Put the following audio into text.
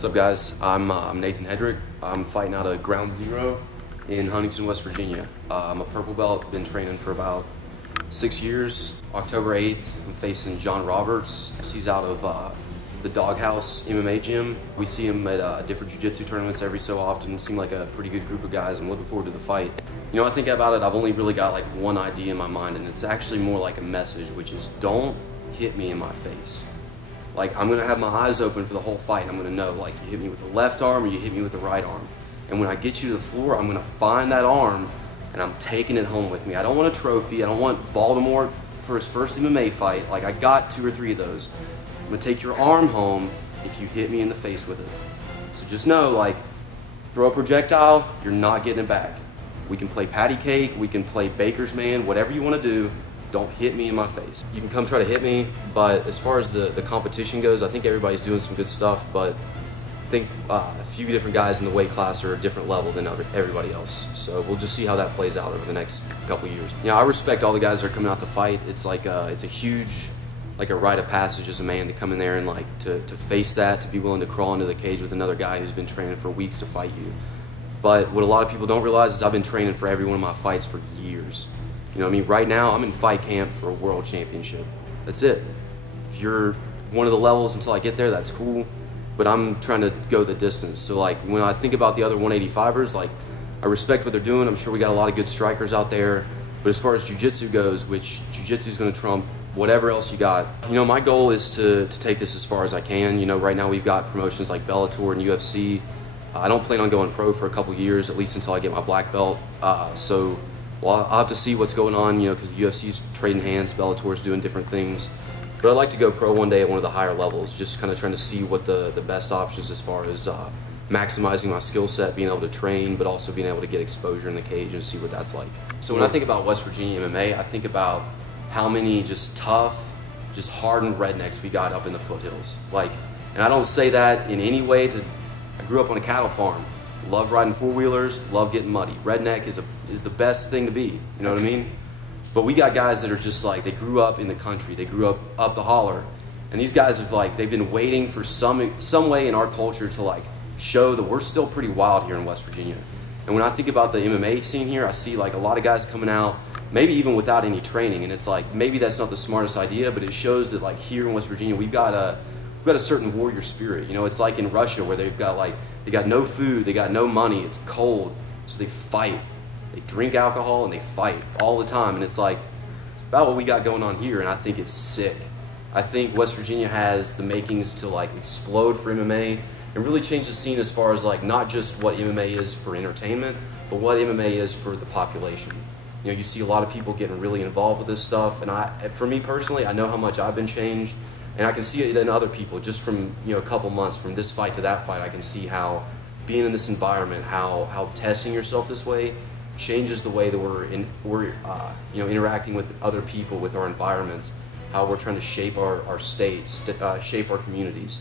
What's up, guys? I'm Nathan Hedrick. I'm fighting out of Ground Zero in Huntington, West Virginia. I'm a purple belt, been training for about 6 years. October 8th, I'm facing John Roberts. He's out of the Doghouse MMA gym. We see him at different Jiu-Jitsu tournaments every so often. Seem like a pretty good group of guys. I'm looking forward to the fight. You know, I think about it, I've only really got like one idea in my mind, and it's actually more like a message, which is don't hit me in my face. Like, I'm gonna have my eyes open for the whole fight, and I'm gonna know, like, you hit me with the left arm or you hit me with the right arm. And when I get you to the floor, I'm gonna find that arm and I'm taking it home with me. I don't want a trophy. I don't want Voldemort for his first MMA fight. Like, I got 2 or 3 of those. I'm gonna take your arm home if you hit me in the face with it. So just know, like, throw a projectile, you're not getting it back. We can play patty cake, we can play baker's man, whatever you wanna do. Don't hit me in my face. You can come try to hit me, but as far as the competition goes, I think everybody's doing some good stuff, but I think a few different guys in the weight class are a different level than everybody else. So we'll just see how that plays out over the next couple years. You know, I respect all the guys that are coming out to fight. It's like it's a huge, like a rite of passage as a man to come in there and like to face that, to be willing to crawl into the cage with another guy who's been training for weeks to fight you. But what a lot of people don't realize is I've been training for every one of my fights for years. You know what I mean? Right now, I'm in fight camp for a world championship. That's it. If you're one of the levels until I get there, that's cool. But I'm trying to go the distance. So, like, when I think about the other 185ers, like, I respect what they're doing. I'm sure we got a lot of good strikers out there. But as far as jiu-jitsu goes, which jiu-jitsu is going to trump whatever else you got, you know, my goal is to take this as far as I can. You know, right now we've got promotions like Bellator and UFC. I don't plan on going pro for a couple years, at least until I get my black belt. Well, I'll have to see what's going on, you know, because the UFC's trading hands, Bellator's doing different things. But I'd like to go pro one day at one of the higher levels, just kind of trying to see what the best options as far as maximizing my skill set, being able to train, but also being able to get exposure in the cage and see what that's like. So when I think about West Virginia MMA, I think about how many just tough, just hardened rednecks we got up in the foothills. Like, and I don't say that in any way I grew up on a cattle farm. Love riding 4-wheelers, love getting muddy. Redneck is the best thing to be, you know what I mean? But we got guys that are just like, they grew up in the country, they grew up the holler, and these guys have like, they've been waiting for some way in our culture to like show that we're still pretty wild here in West Virginia. And when I think about the MMA scene here, I see like a lot of guys coming out, maybe even without any training, and it's like, maybe that's not the smartest idea, but it shows that like here in West Virginia, we've got a certain warrior spirit. You know, it's like in Russia where they've got like, they got no food, they got no money, it's cold, so they fight. They drink alcohol and they fight all the time, and it's like, it's about what we got going on here, and I think it's sick. I think West Virginia has the makings to like explode for MMA and really change the scene as far as like not just what MMA is for entertainment, but what MMA is for the population. You know, you see a lot of people getting really involved with this stuff, and for me personally, I know how much I've been changed. And I can see it in other people just from, you know, a couple months, from this fight to that fight. I can see how being in this environment, how testing yourself this way changes the way that we're you know, interacting with other people, with our environments, how we're trying to shape our states, shape our communities.